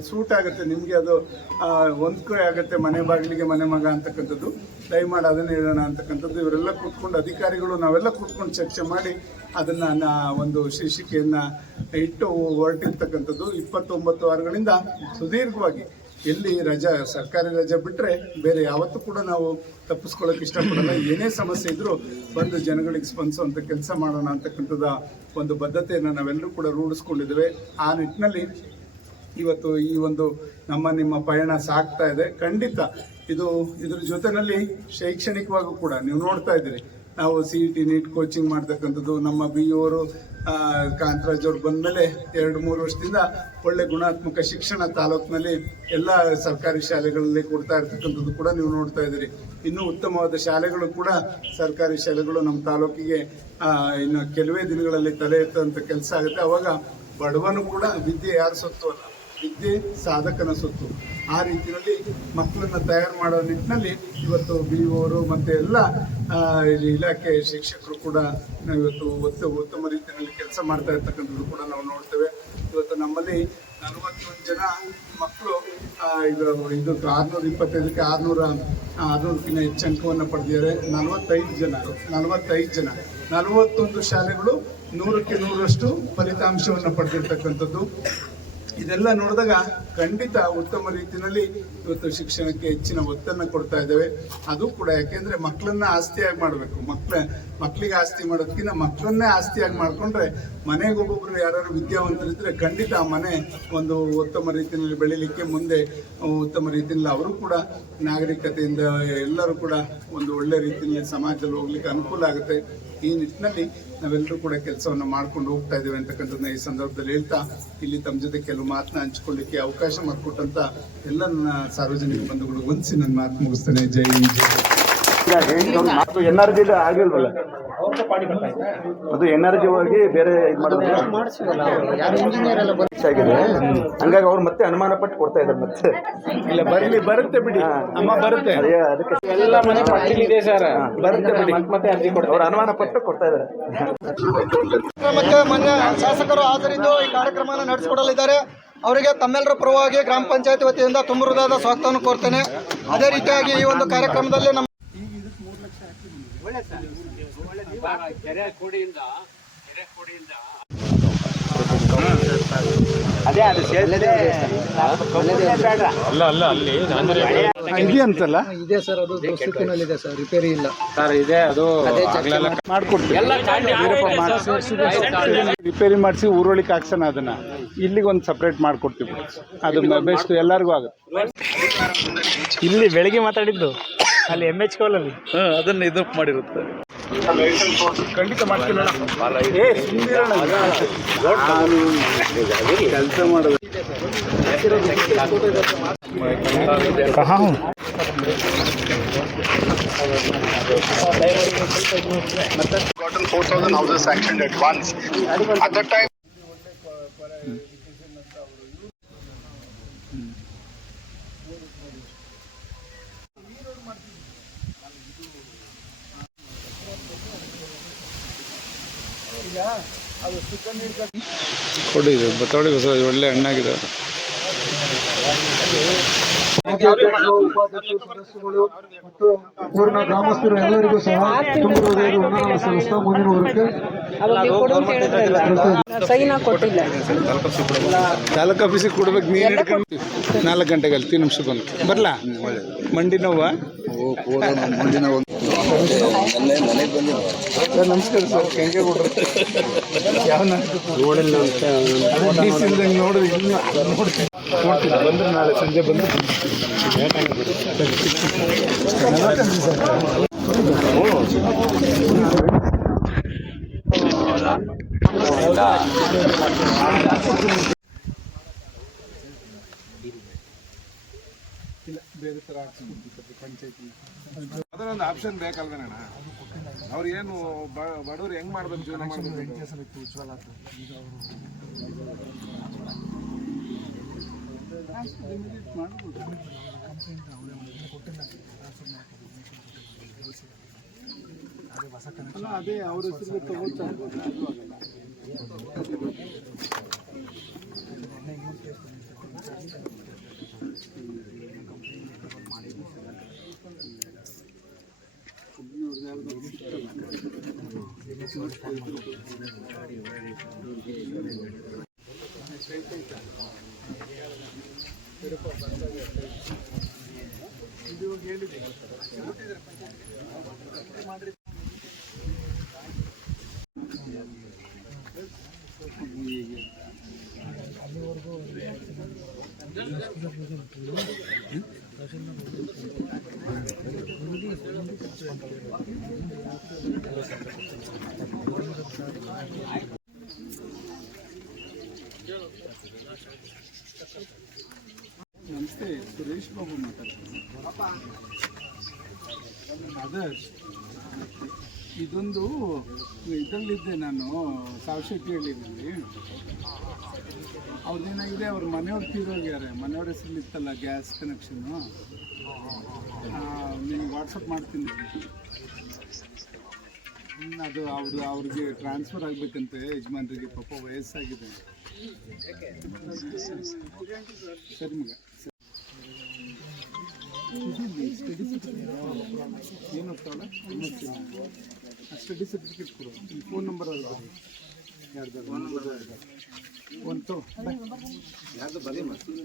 ಸೂಟ್ ಆಗುತ್ತೆ, ನಿಮಗೆ ಅದು ಹೊಂದ್ಕೆ ಆಗುತ್ತೆ, ಮನೆ ಬಾಗಿಲಿಗೆ ಮನೆ ಮಗ ಅಂತಕ್ಕಂಥದ್ದು. ದಯಮಾಡಿ ಅದನ್ನು ಹೇಳೋಣ ಅಂತಕ್ಕಂಥದ್ದು. ಇವರೆಲ್ಲ ಕೂತ್ಕೊಂಡು ಅಧಿಕಾರಿಗಳು ನಾವೆಲ್ಲ ಕೂತ್ಕೊಂಡು ಚರ್ಚೆ ಮಾಡಿ ಅದನ್ನು ಒಂದು ಶೀರ್ಷಿಕೆಯನ್ನು ಇಟ್ಟು ಹೊರಟಿರ್ತಕ್ಕಂಥದ್ದು. 29 ವಾರಗಳಿಂದ ಸುದೀರ್ಘವಾಗಿ ಎಲ್ಲಿ ರಜಾ, ಸರ್ಕಾರಿ ರಜೆ ಬಿಟ್ಟರೆ ಬೇರೆ ಯಾವತ್ತೂ ಕೂಡ ನಾವು ತಪ್ಪಿಸ್ಕೊಳ್ಳೋಕೆ ಇಷ್ಟಪಡಲ್ಲ. ಏನೇ ಸಮಸ್ಯೆ ಇದ್ದರೂ ಬಂದು ಜನಗಳಿಗೆ ಸ್ಪಂದಿಸುವಂಥ ಕೆಲಸ ಮಾಡೋಣ ಅಂತಕ್ಕಂಥದ್ದು ಒಂದು ಬದ್ಧತೆಯನ್ನು ನಾವೆಲ್ಲರೂ ಕೂಡ ರೂಢಿಸ್ಕೊಂಡಿದ್ದೇವೆ. ಆ ನಿಟ್ಟಿನಲ್ಲಿ ಇವತ್ತು ಈ ಒಂದು ನಿಮ್ಮ ಪಯಣ ಸಾಗ್ತಾ ಇದೆ. ಖಂಡಿತ ಇದ್ರ ಜೊತೆಯಲ್ಲಿ ಶೈಕ್ಷಣಿಕವಾಗೂ ಕೂಡ ನೀವು ನೋಡ್ತಾ ಇದ್ದೀರಿ. ನಾವು CET ನೀಟ್ ಕೋಚಿಂಗ್ ಮಾಡ್ತಕ್ಕಂಥದ್ದು ನಮ್ಮ BO ಕಾಂತರಾಜ್ ಅವ್ರು ಬಂದಮೇಲೆ 2-3 ವರ್ಷದಿಂದ ಒಳ್ಳೆ ಗುಣಾತ್ಮಕ ಶಿಕ್ಷಣ ತಾಲೂಕಿನಲ್ಲಿ ಎಲ್ಲ ಸರ್ಕಾರಿ ಶಾಲೆಗಳಲ್ಲಿ ಕೊಡ್ತಾ ಇರ್ತಕ್ಕಂಥದ್ದು ಕೂಡ ನೀವು ನೋಡ್ತಾ ಇದ್ದೀರಿ. ಇನ್ನೂ ಉತ್ತಮವಾದ ಶಾಲೆಗಳು ಕೂಡ ಸರ್ಕಾರಿ ಶಾಲೆಗಳು ನಮ್ಮ ತಾಲೂಕಿಗೆ ಇನ್ನು ಕೆಲವೇ ದಿನಗಳಲ್ಲಿ ತಲೆ ಎತ್ತುವಂಥ ಕೆಲಸ ಆಗುತ್ತೆ. ಅವಾಗ ಬಡವನು ಕೂಡ ವಿದ್ಯೆ ಯಾರ ಸೊತ್ತು ಅಲ್ಲ, ವಿದ್ಯೆ ಸಾಧಕನ ಸೊತ್ತು. ಆ ರೀತಿಯಲ್ಲಿ ಮಕ್ಕಳನ್ನು ತಯಾರು ಮಾಡೋ ನಿಟ್ಟಿನಲ್ಲಿ ಇವತ್ತು BO ಮತ್ತು ಎಲ್ಲ ಇಲಾಖೆ ಶಿಕ್ಷಕರು ಕೂಡ ಇವತ್ತು ಉತ್ತಮ ರೀತಿಯಲ್ಲಿ ಕೆಲಸ ಮಾಡ್ತಾ ಇರ್ತಕ್ಕಂಥದ್ದು ಕೂಡ ನಾವು ನೋಡ್ತೇವೆ. ಇವತ್ತು ನಮ್ಮಲ್ಲಿ 41 ಜನ ಮಕ್ಕಳು ಇದು 625ಕ್ಕೆ 600ಕ್ಕಿಂತ ಹೆಚ್ಚು ಅಂಕವನ್ನು ಪಡೆದಿದ್ದಾರೆ. 45 ಜನ 41 ಶಾಲೆಗಳು 100ಕ್ಕೆ 100ರಷ್ಟು ಫಲಿತಾಂಶವನ್ನು ಪಡೆದಿರ್ತಕ್ಕಂಥದ್ದು. ಇದೆಲ್ಲ ನೋಡಿದಾಗ ಖಂಡಿತ ಉತ್ತಮ ರೀತಿಯಲ್ಲಿ ಇವತ್ತು ಶಿಕ್ಷಣಕ್ಕೆ ಹೆಚ್ಚಿನ ಒತ್ತನ್ನು ಕೊಡ್ತಾ ಇದ್ದೇವೆ. ಅದು ಕೂಡ ಯಾಕೆಂದರೆ ಮಕ್ಕಳನ್ನ ಆಸ್ತಿಯಾಗಿ ಮಾಡಬೇಕು. ಮಕ್ಕಳಿಗೆ ಆಸ್ತಿ ಮಾಡೋದಕ್ಕಿಂತ ಮಕ್ಕಳನ್ನೇ ಆಸ್ತಿಯಾಗಿ ಮಾಡಿಕೊಂಡ್ರೆ ಮನೆಗೆ ಒಬ್ಬೊಬ್ಬರು ಯಾರು ವಿದ್ಯಾವಂತರಿದ್ದರೆ ಖಂಡಿತ ಆ ಮನೆ ಒಂದು ಉತ್ತಮ ರೀತಿಯಲ್ಲಿ ಬೆಳೀಲಿಕ್ಕೆ ಮುಂದೆ ಉತ್ತಮ ರೀತಿಯಲ್ಲಿ ಅವರು ಕೂಡ ನಾಗರಿಕತೆಯಿಂದ ಎಲ್ಲರೂ ಕೂಡ ಒಂದು ಒಳ್ಳೆ ರೀತಿಯಲ್ಲಿ ಸಮಾಜದಲ್ಲಿ ಹೋಗ್ಲಿಕ್ಕೆ ಅನುಕೂಲ ಆಗುತ್ತೆ. ಈ ನಿಟ್ಟಿನಲ್ಲಿ ನಾವೆಲ್ಲರೂ ಕೂಡ ಕೆಲಸವನ್ನು ಮಾಡ್ಕೊಂಡು ಹೋಗ್ತಾ ಇದ್ದೇವೆ ಅಂತಕ್ಕಂಥದ್ದನ್ನ ಈ ಸಂದರ್ಭದಲ್ಲಿ ಹೇಳ್ತಾ ಇಲ್ಲಿ ತಮ್ಮ ಜೊತೆ ಕೆಲವು ಮಾತನ್ನ ಹಂಚಿಕೊಳ್ಳಿಕ್ಕೆ ಅವಕಾಶ ಮಾಡಿಕೊಟ್ಟಂತ ಎಲ್ಲ ನನ್ನ ಸಾರ್ವಜನಿಕ ಬಂಧುಗಳು ವಂದಿಸಿ ನನ್ನ ಮಾತು ಮುಗಿಸ್ತೇನೆ. ಜೈ ಹಿಂದ್, ಜೈ NRG ಆಗಿಲ್ವಲ್ಲ, ಅದು NRG ಹೋಗಿ ಬೇರೆ ಇದು ಮಾಡೋದು ಆಗಿದೆ. ಹಂಗಾಗಿ ಅವ್ರು ಮತ್ತೆ ಅನುಮಾನ ಪಟ್ಟು ಕೊಡ್ತಾ ಇದ್ದಾರೆ. ಮತ್ತೆ ಇಲ್ಲ ಬರುತ್ತೆ ಬಿಡಿ ಅಮ್ಮ, ಬರುತ್ತೆ. ಅದಕ್ಕೆ ಎಲ್ಲ ಮನೆ ಪಟ್ಟಿಲಿದೆ ಸರ್, ಬರುತ್ತೆ ಬಿಡಿ. ಮತ್ತೆ ಅರ್ಜಿ ಕೊಡ್ತಾರೆ. ಅವ್ರು ಅನುಮಾನ ಪಟ್ಟು ಕೊಡ್ತಾ ಇದ್ದಾರೆ. ಕಾರ್ಯಕ್ರಮಕ್ಕೆ ಮಾನ್ಯ ಶಾಸಕರು ಹಾಜರಿದ್ದು ಈ ಕಾರ್ಯಕ್ರಮವನ್ನು ನಡೆಸಿಕೊಡಲಿದ್ದಾರೆ. ಅವರಿಗೆ ತಮ್ಮೆಲ್ಲರ ಪರವಾಗಿ ಗ್ರಾಮ ಪಂಚಾಯತ್ ವತಿಯಿಂದ ತುಂಬ ಹೃದಯದ ಸ್ವಾಗತವನ್ನು ಕೋರ್ತೇನೆ. ಅದೇ ರೀತಿಯಾಗಿ ಈ ಒಂದು ಕಾರ್ಯಕ್ರಮದಲ್ಲಿ ನಮ್ಮ ಇದೆಯಂತಲ್ಲ, ಇದೆ ಸರ್, ಅದು ಸ್ಥಿತಿನಲ್ಲಿದೆ ಸರ್, ರಿಪೇರಿ ಇಲ್ಲ ಸರ್. ಇದೆ ಅದು ಮಾಡ್ಕೊಡ್ತೀವಿ. ರಿಪೇರಿ ಮಾಡಿಸಿ ಊರೊಳಿಗೆ ಹಾಕ್ಸೋಣ. ಅದನ್ನ ಇಲ್ಲಿಗೆ ಒಂದು ಸಪ್ರೇಟ್ ಮಾಡ್ಕೊಡ್ತೀವಿ. ಅದು ಬೆಸ್ಟ್, ಎಲ್ಲರಿಗೂ ಆಗುತ್ತೆ. ಇಲ್ಲಿ ಬೆಳಿಗ್ಗೆ ಮಾತಾಡಿದ್ದು ಅಲ್ಲಿ MH ಕಾಲಲ್ಲಿ ಅದನ್ನ ಇದು ಮಾಡಿರುತ್ತೆ. ಖಂಡಿತ ಮಾಡ್ತೀನಿ. ಕೆಲಸ ಮಾಡೋದು gotten 4,000 houses sanctioned at once. At that time, ಕೊಡಿ, ಬತ್ತೋಡಿ ಒಳ್ಳೆ ಹಣ್ಣಾಗಿದೆ. ಉಪಾಧ್ಯಕ್ಷರು ಮತ್ತು ಊರಿನ ಗ್ರಾಮಸ್ಥರು ಎಲ್ಲರಿಗೂ ಸಹ ತುಂಬ ಹೃದಯದ ವಂದನೆಗಳನ್ನು ಸಲ್ಲಿಸ್ತಾ ಮುಂದಿನ ವರ್ಗಕ್ಕೆ ತಾಲೂಕು ಆಫೀಸಿಗೆ ಕೊಡ್ಬೇಕು. ನೀರು ಹಿಡ್ಕೊಂಡು 4 ಗಂಟೆಗೆ 10 ನಿಮಿಷಕ್ಕೆ ಬಂದು ಬರಲಾ? ಮಂಡಿ ನೋವಾ? ನಮಸ್ಕಾರ ಸರ್, ಹೆಂಗೆ ಕೊಡ್ರಿ? ಯಾವ ನೋಡಿಲ್ಲ ನೋಡ್ರಿ, ಇನ್ನೂ ನೋಡ್ತೀನಿ ಬಂದ್ರೆ ನಾಳೆ ಸಂಜೆ ಬಂದು ಬೇರೆ ಥರ ಪಂಚಾಯತಿ ಅದರೊಂದು ಆಪ್ಷನ್ ಬೇಕಲ್ವೇನಣ್ಣ? ಅವ್ರಿಗೇನು ಬಡವ್ರು ಹೆಂಗ್ ಮಾಡ್ಬೇಕು ಜೀವನ ಮಾಡ್ಬೇಕು ಅದೇ ಅವ್ರ ಹೆಸರಿಗೆ ತಗೋತಾ ನಮಸ್ತೆ, ಸುರೇಶ್ ಬಾಬು ಮಾತಾಡ್ತೀನಿ. ಆದರ್ಶ್, ಇದೊಂದು ಇದರಲ್ಲಿದ್ದೆ ನಾನು ಸಾವಶೆಟ್ಟಿಹಳ್ಳಿನಲ್ಲಿ. ಅವ್ರದ್ದೇನಾಗಿದೆ, ಅವ್ರ ಮನೆಯವ್ರು ತೀರೋಗ್ಯಾರೆ. ಮನೆಯವ್ರ ಹೆಸರಲ್ಲಿತ್ತಲ್ಲ ಗ್ಯಾಸ್ ಕನೆಕ್ಷನ್ನು, ನಿಮಗೆ ವಾಟ್ಸಪ್ ಮಾಡ್ತೀನಿ. ಅದು ಅವ್ರಿಗೆ ಟ್ರಾನ್ಸ್ಫರ್ ಆಗಬೇಕಂತೆ ಯಜಮಾನ್ರಿಗೆ, ಪಾಪ ವಯಸ್ಸಾಗಿದೆ. ಸರಿ ಮಗ, ಏನು ಹೋಗ್ತಾವಲ್ಲ ಸ್ಟಡಿ ಸರ್ಟಿಫಿಕೇಟ್ ಕೊಡು. ಈ ಫೋನ್ ನಂಬರ್ ಅವ್ರು ಯಾರ್ದಾರು ಒಂದು ಯಾರ್ದು ಬರೀ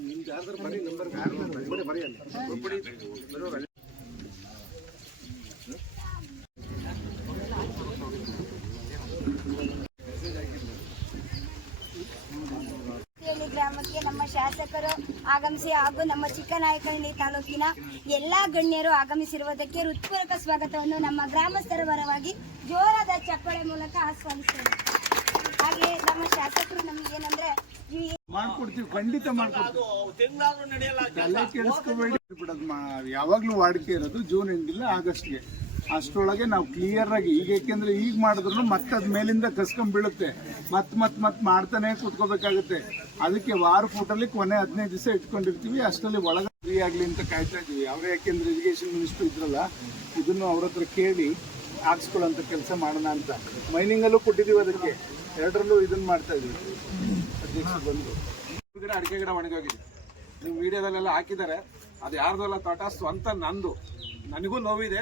ನಿಮ್ದು ಯಾರ್ದಾರು ಬರೀ ನಂಬರ್ ಬರೀ ಅಲ್ಲಿ ಗ್ರಾಮಕ್ಕೆ ನಮ್ಮ ಶಾಸಕರು ಆಗಮಿಸಿ ಹಾಗೂ ನಮ್ಮ ಚಿಕ್ಕನಾಯಕನಹಳ್ಳಿ ತಾಲೂಕಿನ ಎಲ್ಲಾ ಗಣ್ಯರು ಆಗಮಿಸಿರುವುದಕ್ಕೆ ಹೃತ್ಪೂರ್ವಕ ಸ್ವಾಗತವನ್ನು ನಮ್ಮ ಗ್ರಾಮಸ್ಥರ ಪರವಾಗಿ ಜೋರಾದ ಚಪ್ಪಾಳೆ ಮೂಲಕ ಆಸ್ವಾದಿಸ್ತೇವೆ. ಹಾಗೆ ನಮ್ಮ ಶಾಸಕರು ನಮ್ಗೆ ಏನಂದ್ರೆ ಮಾಡ್ಕೊಡ್ತೀವಿ, ಖಂಡಿತ ಮಾಡ್ಕೊಡ್ತೀವಿ. ತಲೆ ಕೆಡಿಸ್ಕೋಬೇಡಿ ಬಿಡೋದು. ಯಾವಾಗ್ಲೂ ವಾಡಿಕೆ ಇರೋದು ಜೂನ್ ಎಂಡಿಲ್ಲ ಆಗಸ್ಟ್ಗೆ. ಅಷ್ಟರೊಳಗೆ ನಾವು ಕ್ಲಿಯರ್ ಆಗಿ, ಈಗ ಯಾಕೆಂದ್ರೆ ಈಗ ಮಾಡಿದ್ರು ಮತ್ತೆ ಅದ್ ಮೇಲಿಂದ ಕಸ್ಕೊಂಡ್ ಬೀಳುತ್ತೆ, ಮತ್ ಮಾಡ್ತಾನೆ ಕೂತ್ಕೋಬೇಕಾಗುತ್ತೆ. ಅದಕ್ಕೆ ವಾರ ಫೂಟಲ್ಲಿ ಕೊನೆ 15 ದಿವಸ ಇಟ್ಕೊಂಡಿರ್ತೀವಿ. ಅಷ್ಟರಲ್ಲಿ ಒಳಗೆ ಫ್ರೀ ಆಗ್ಲಿ ಅಂತ ಕಾಯ್ತಾ ಇದೀವಿ. ಅವರೇ ಯಾಕೆಂದ್ರೆ ಇರಿಗೇಷನ್ ಮಿನಿಸ್ಟರ್ ಇದ್ರಲ್ಲ, ಇದನ್ನು ಅವ್ರ ಹತ್ರ ಕೇಳಿ ಹಾಕ್ಸ್ಕೊಳ್ಳೋಂಥ ಕೆಲಸ ಮಾಡೋಣ ಅಂತ. ಮೈನಿಂಗಲ್ಲೂ ಕೊಟ್ಟಿದ್ದೀವಿ, ಅದಕ್ಕೆ 2ರಲ್ಲೂ ಇದನ್ನ ಮಾಡ್ತಾ ಇದೀವಿ. ಅಧ್ಯಕ್ಷರು ಬಂದು ಗಿಡ, ಅಡಿಕೆ ಗಿಡ ಒಣಗೋಗಿದೆ. ನೀವು ವಿಡಿಯೋದಲ್ಲೆಲ್ಲ ಹಾಕಿದ್ದಾರೆ. ಅದು ಯಾರ್ದಲ್ಲ ತೋಟ, ಸ್ವಂತ ನಂದು. ನನಗೂ ನೋವಿದೆ.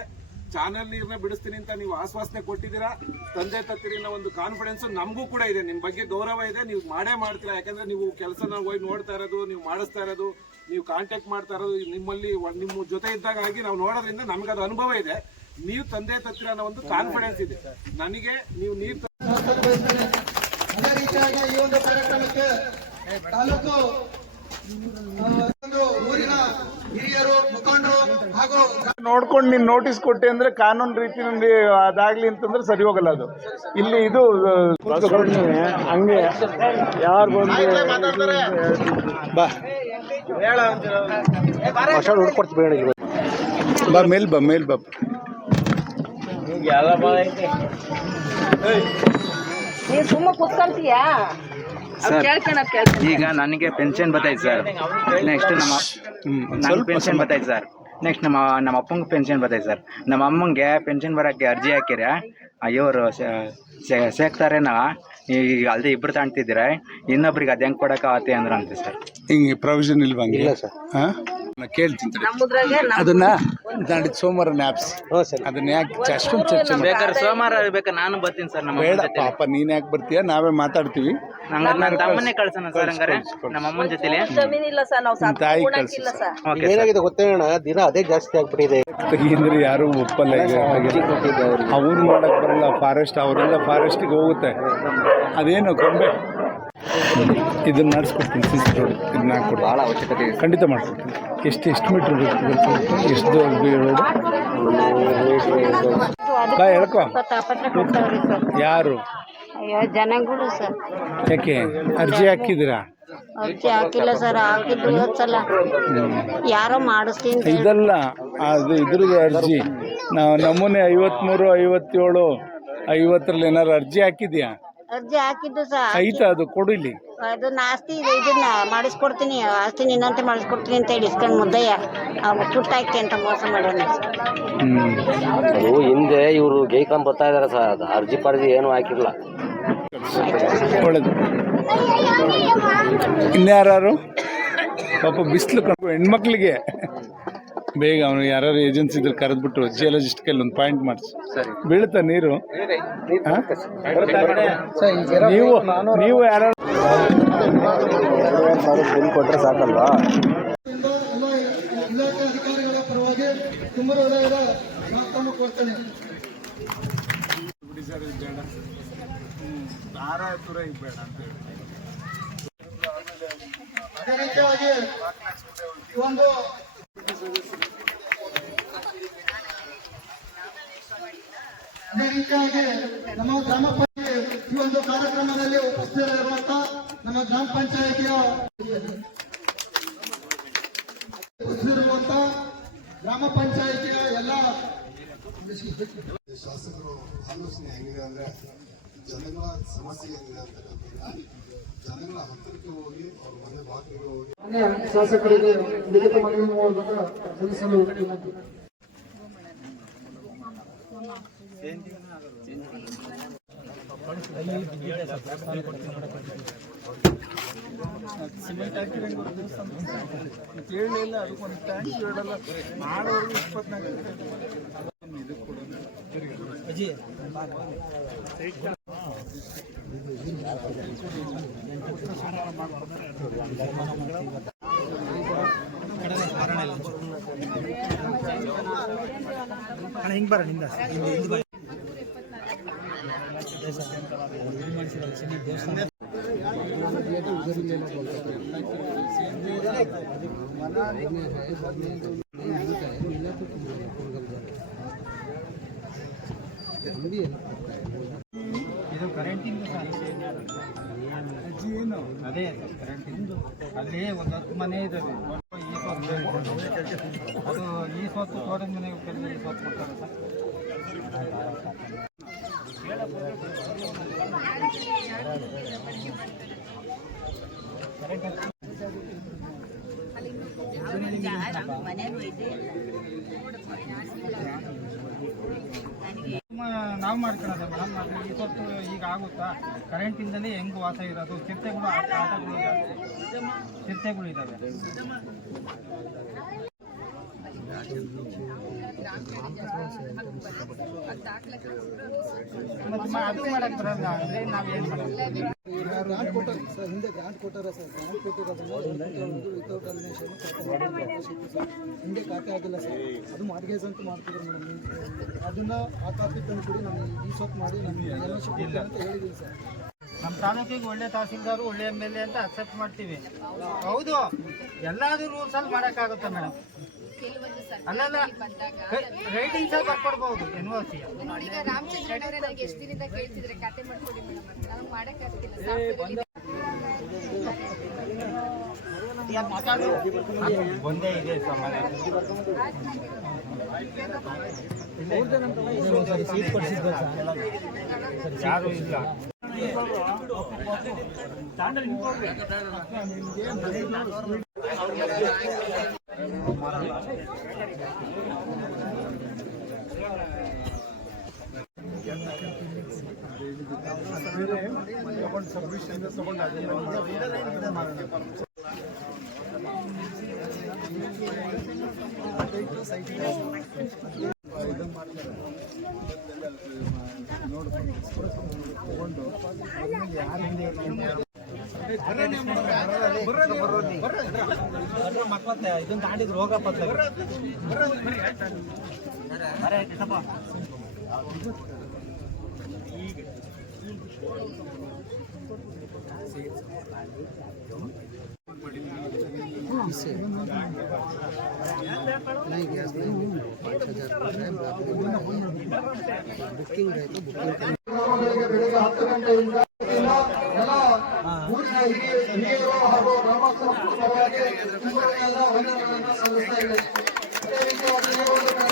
ಚಾನಲ್ ನೀರನ್ನ ಬಿಡಿಸ್ತೀನಿ ಅಂತ ನೀವು ಆಶ್ವಾಸನೆ ಕೊಟ್ಟಿದ್ದೀರಾ. ತಂದೆ ತತ್ತಿರಿನ ಒಂದು ಕಾನ್ಫಿಡೆನ್ಸ್ ನಮಗೂ ಕೂಡ ಇದೆ. ನಿಮ್ಮ ಬಗ್ಗೆ ಗೌರವ ಇದೆ. ನೀವು ಮಾಡೇ ಮಾಡ್ತೀರಾ. ಯಾಕಂದ್ರೆ ನೀವು ಕೆಲಸನ ಹೋಗಿ ನೋಡ್ತಾ ಇರೋದು, ನೀವು ಮಾಡಿಸ್ತಾ ಇರೋದು, ನೀವು ಕಾಂಟ್ಯಾಕ್ಟ್ ಮಾಡ್ತಾ ಇರೋದು, ನಿಮ್ಮಲ್ಲಿ ನಿಮ್ಮ ಜೊತೆ ಇದ್ದಾಗ ಆಗಿ ನಾವು ನೋಡೋದ್ರಿಂದ ನಮ್ಗೆ ಅದು ಅನುಭವ ಇದೆ. ನೀವು ತಂದೆ ತತ್ತಿರ ಅನ್ನೋ ಒಂದು ಕಾನ್ಫಿಡೆನ್ಸ್ ಇದೆ ನನಗೆ. ನೀವು ನೀರು ಅದೇ ರೀತಿಯಾಗಿ ಈ ಒಂದು ಕಾರ್ಯಕ್ರಮಕ್ಕೆ ತಾಲೂಕು ಊರಿನ ಹಿರಿಯರು, ಮುಖಂಡರು ಹಾಗೂ ನೋಡ್ಕೊಂಡು ನೀನು ನೋಟಿಸ್ ಕೊಟ್ಟೆ ಅಂದ್ರೆ ಕಾನೂನು ರೀತಿಯಲ್ಲಿ ಅದಾಗ್ಲಿ ಅಂತಂದ್ರೆ ಸರಿ ಹೋಗಲ್ಲ. ಅದು ಇಲ್ಲಿ ಇದು ಹಂಗೆ ಯಾರು ಬಾ ಮೇಲ್ ಬಾ ಮೇಲ್ ಬಾ. ನೀವು ಸುಮ್ಮ ಕೂತ್ಕೊಂತೀಯಾ? ಈಗ ನನಗೆ ಪೆನ್ಷನ್ ಬರ್ತೈತೆ ಸರ್. ನೆಕ್ಸ್ಟ್ ನನ್ನ ಪೆನ್ಷನ್ ಬರ್ತೈತೆ ಸರ್. ನೆಕ್ಸ್ಟ್ ನಮ್ಮ ಅಪ್ಪಂಗೆ ಪೆನ್ಷನ್ ಬರ್ತೈತೆ ಸರ್. ನಮ್ಮ ಅಮ್ಮಂಗೆ ಪೆನ್ಷನ್ ಬರೋಕ್ಕೆ ಅರ್ಜಿ ಹಾಕಿರ. ಇವರು ಸೇಕ್ತಾರೇನ, ಈಗ ಅಲ್ಲದೆ ಇಬ್ಬರು ತಾಣ್ತಿದ್ದೀರ, ಇನ್ನೊಬ್ರಿಗೆ ಅದು ಹೆಂಗೆ ಕೊಡೋಕ್ಕಾಗತ್ತೆ ಅಂದ್ರೆ ಅಂತೆ ಸರ್. ಹಿಂಗೆ ಪ್ರೊವಿಷನ್ ಇಲ್ವಂಗಿಲ್ಲ ಸರ್. ಕೇಳ್ತೀನಿ ಅದನ್ನ ನಾಡಿದ್ದು ಸೋಮವಾರ ನ್ಯಾಪ್ಸ್ ಅದನ್ನ ಯಾಕೆ ಅಷ್ಟೊಂದು ಚರ್ಚೆ ಬೇಕಾದ್ರೆ ಸೋಮವಾರ ಬೇಕಾದ್ರೆ ನಾನು ಬರ್ತೀನಿ ಸರ್. ನಮ್ಮ ಬೇಡ ಪಾಪ, ನೀನ್ ಯಾಕೆ ಬರ್ತೀಯ, ನಾವೇ ಮಾತಾಡ್ತೀವಿ. ನನ್ನ ತಮ್ಮನ್ನೇ ಕಳ್ಸೋಣ ಸರ್. ಹಂಗಾರೆ ನಮ್ಮ ಅಮ್ಮನ ಜೊತೆಲಿ ಜಮೀನಿಲ್ಲ ಸರ್, ನಾವು ತಾಯಿ ಇಲ್ಲ ಸರ್. ಏನಾಗಿದೆ ಗೊತ್ತೇಣ, ದಿನ ಅದೇ ಜಾಸ್ತಿ ಆಗ್ಬಿಟ್ಟಿದೆ. ಅಂದ್ರೆ ಯಾರು ಒಪ್ಪಲ್ಲ. ಅವ್ರು ಮಾಡಕ್ ಬರಲ್ಲ. ಫಾರೆಸ್ಟ್ ಅವರೆಲ್ಲ ಫಾರೆಸ್ಟಿಗೆ ಹೋಗುತ್ತೆ. ಅದೇನು ಗೊಂಬೆ ಇದನ್ನ ನಡೆಸ್ಕೊಡ್ತೀನಿ. ಸಿಸಿ ರೋಡ್ ಇದನ್ನ ಹಾಕ್ಕೊಡ್ತೀನಿ. ಭಾಳ ಅವಶ್ಯಕತೆ ಇದೆ. ಖಂಡಿತ ಮಾಡ್ಕೊಡ್ತೀನಿ. ಎಷ್ಟು ಮೀಟ್ರ್ ಬೇಕು, ಎಷ್ಟು ರೋಡ್ ಬಾ ಹೇಳ್ಕೊ. ಯಾರು ಜನಗಳು ಸರ್, ಯಾಕೆ ಅರ್ಜಿ ಹಾಕಿದ್ದೀರಾ? ಅರ್ಜಿ ಹಾಕಿಲ್ಲ ಸರ್, ಹಾಕಿದ್ದು ಸಲ ಯಾರೋ ಮಾಡಿಸ್ತೀನಿ ಅಂತ ಹೇಳಿ. ಇದಲ್ಲ ಅದು ಇದ್ರದ್ದು ಅರ್ಜಿ. ನಾವು ನಮೂನೆ 53, 57, 50ರಲ್ಲಿ ಏನಾರು ಅರ್ಜಿ ಹಾಕಿದ್ಯಾ? ಅರ್ಜಿ ಹಾಕಿದ್ದು ಸರ್, ಐತಾ ಅದು ಕೊಡು ಇಲ್ಲಿ. ಅದು ಆಸ್ತಿ ಇದನ್ನ ಮಾಡಿಸ್ಕೊಡ್ತೀನಿ, ಆಸ್ತಿ ನಿನ್ನಂತೆ ಮಾಡಿಸ್ಕೊಡ್ತೀನಿ ಅಂತ ಹೇಳಿ ಇಸ್ಕೊಂಡು ಮುದ್ದಯ್ಯ ಪುಟ್ಟಾಕಿ ಅಂತ ಮೋಸ ಮಾಡೋಣ. ಅದು ಹಿಂದೆ ಇವರು ಗೇಯ್ಕೊಂಡು ಬರ್ತಾ ಇದಾರೆ ಸರ್, ಅದು ಅರ್ಜಿ ಪರ್ಜಿ ಏನು ಹಾಕಿಲ್ಲ. ಒಳ್ಳೇದು. ಇನ್ಯಾರು ಪಾಪ ಬಿಸಿಲು ಹೆಣ್ಮಕ್ಳಿಗೆ ಬೇಗ ಅವನು ಯಾರು ಏಜೆನ್ಸಿ ಇದ್ರೆ ಕರೆದ್ಬಿಟ್ಟು ಜಿಯಾಲಜಿಸ್ಟ್ ಕೈಲಿ ಒಂದು ಪಾಯಿಂಟ್ ಮಾಡಿಸಿ. ಬೀಳುತ್ತಾ ನೀರು? ನೀವು ಯಾರು ಬಿಲ್ ಕೊಟ್ಟರೆ ಸಾಕಲ್ವಾ? ಇಲಾಖೆ ಅಧಿಕಾರಿಗಳ ಪರವಾಗಿ ತುಂಬ ಹೃದಯದ ಮಾತನ್ನು ಕೊಡ್ತೇನೆ. ಅದೇ ರೀತಿಯಾಗಿ ಒಂದು ನಮ್ಮ ಗ್ರಾಮ ಪಂಚಾಯತ್ ಈ ಒಂದು ಕಾರ್ಯಕ್ರಮದಲ್ಲಿ ಉಪಸ್ಥಿತರಿರುವಂತ ನಮ್ಮ ಗ್ರಾಮ ಪಂಚಾಯತಿಯ ಗ್ರಾಮ ಪಂಚಾಯತಿಯ ಎಲ್ಲ ಶಾಸಕರು ಆಲೋಚನೆ ಹೆಂಗಿದೆ ಅಂದ್ರೆ ಜನಗಳ ಸಮಸ್ಯೆ ಏನಿದೆ ಅಂತ ಜನಗಳ ಹತ್ತಿರಕ್ಕೆ ಹೋಗಿ ಅವ್ರ ಮನೆ ಬಾಗಿಲಿಗೆ ಹೋಗಿ ಶಾಸಕರಿಗೆ ಲಿಖಿತ ಮನವಿ ಮೂಲಕ ಸಲ್ಲಿಸಲು ವಿನಂತಿ. ಹಿಂಗೆ ಬರ ನಿಂದ ಇದು ಕರೆಂಟಿಂದು ಏನು ಅದೇ ಕರೆಂಟಿಂದು ಅಲ್ಲಿ ಒಂದು 10 ಮನೆ ಇದ್ದಾವೆ. ಅದು ಈ ಸ್ವತ್ತು ತೋಟದ ಮನೆಗೆ ಕರೆದು ಈ ಸ್ವತ್ತು ಕೊಡ್ತಾರೆ ಸರ್. ನಾವು ಮಾಡ್ಕೊಳ್ಳೋದು ಮೇಡಮ್. ಅದು ಈ ಸ್ವತ್ತು ಈಗ ಆಗುತ್ತಾ? ಕರೆಂಟಿಂದಲೇ ಹೆಂಗೆ ವಾಸ ಇರೋದು. ಚಿರತೆಗಳು ಆಟಗಳು ಚಿರತೆಗಳು ಇದ್ದಾವೆ. ಮತ್ತೆ ಅದು ಮಾಡಕ್ಕೆ ಬರಲ್ಲ ಅಂದರೆ ನಾವೇನು ಮಾಡೋದು? ಗ್ರಾಂಟ್ ಕೊಟ್ಟಾರ ಸರ್, ಹಿಂದೆ ಗ್ರಾಂಟ್ ಕೊಟ್ಟಾರ ಸರ್. ಗ್ರಾಂಟ್ ಕೊಟ್ಟಿರೋದನ್ನ ವಿತೌಟ್ ಅಲಿನೇಷನ್ ಹಿಂದೆ ಖಾತೆ ಆಗಿಲ್ಲ ಸರ್. ಅದು ಮಾರ್ಗೇಜ್ ಅಂತ ಮಾಡ್ತಿದ್ರು ಮೇಡಮ್. ಅದನ್ನ ಆ ಕಾಪಿ ತಂದು ಕೊಡಿ, ನಾವು ಈ ಸ್ವತ್ತು ಮಾಡಿ ನಮಗೆ ಎಲ್ಎನ್ಶಿಪ್ ಇಲ್ಲ ಅಂತ ಹೇಳಿದ್ದೀವಿ ಸರ್. ನಮ್ಮ ತಾಲೂಕಿಗೆ ಒಳ್ಳೆ ತಹಸೀಲ್ದಾರು, ಒಳ್ಳೆ MLA ಅಂತ ಅಕ್ಸೆಪ್ಟ್ ಮಾಡ್ತೀವಿ. ಹೌದು, ಎಲ್ಲಾದ್ರೂ ರೂಲ್ಸಲ್ಲಿ ಮಾಡೋಕ್ಕಾಗುತ್ತಾ ಮೇಡಮ್? ಅಲ್ಲಲ್ಲ, ರೈಟಿಂಗ್ಸ್ ಆಗಿ ಬರ್ಕೊಡ್ಬೋದು NOC. ಈಗ ರಾಮಚಂದ್ರನವರೇ ನನಗೆ ಎಷ್ಟು ದಿನದಿಂದ ಕೇಳ್ತಿದ್ರೆ ಖಾತೆ ಮಾಡ್ಕೊಡಿ ಮೇಡಮ್ ಅಂತ. ನನಗೆ ಮಾಡೋಕ್ಕಾಗ್ತಿಲ್ಲ. ಒಂದೇ ಇದೆ ಸಾಮಾನ್ಯ ಯಾರು ಇಲ್ಲ. ಮಕ್ಕಳ ಇದನ್ನ ತಾಂಡಿದ್ರು ಹೋಗಪ್ಪ. ಬೆಳಿಗ್ಗೆ 10 ಗಂಟೆಯಿಂದ ಎಲ್ಲ ಊರಿನ ಹಿರಿಯರು ಹಾಗೂ ಗ್ರಾಮಸ್ಥರ ಪರವಾಗಿ ತುಂಬು ಹೃದಯದ ವಂದನೆಗಳನ್ನು ಸಲ್ಲಿಸ್ತಾ ಇದ್ದೇನೆ. ಅದೇ ರೀತಿಯಾಗಿ ಈ ಒಂದು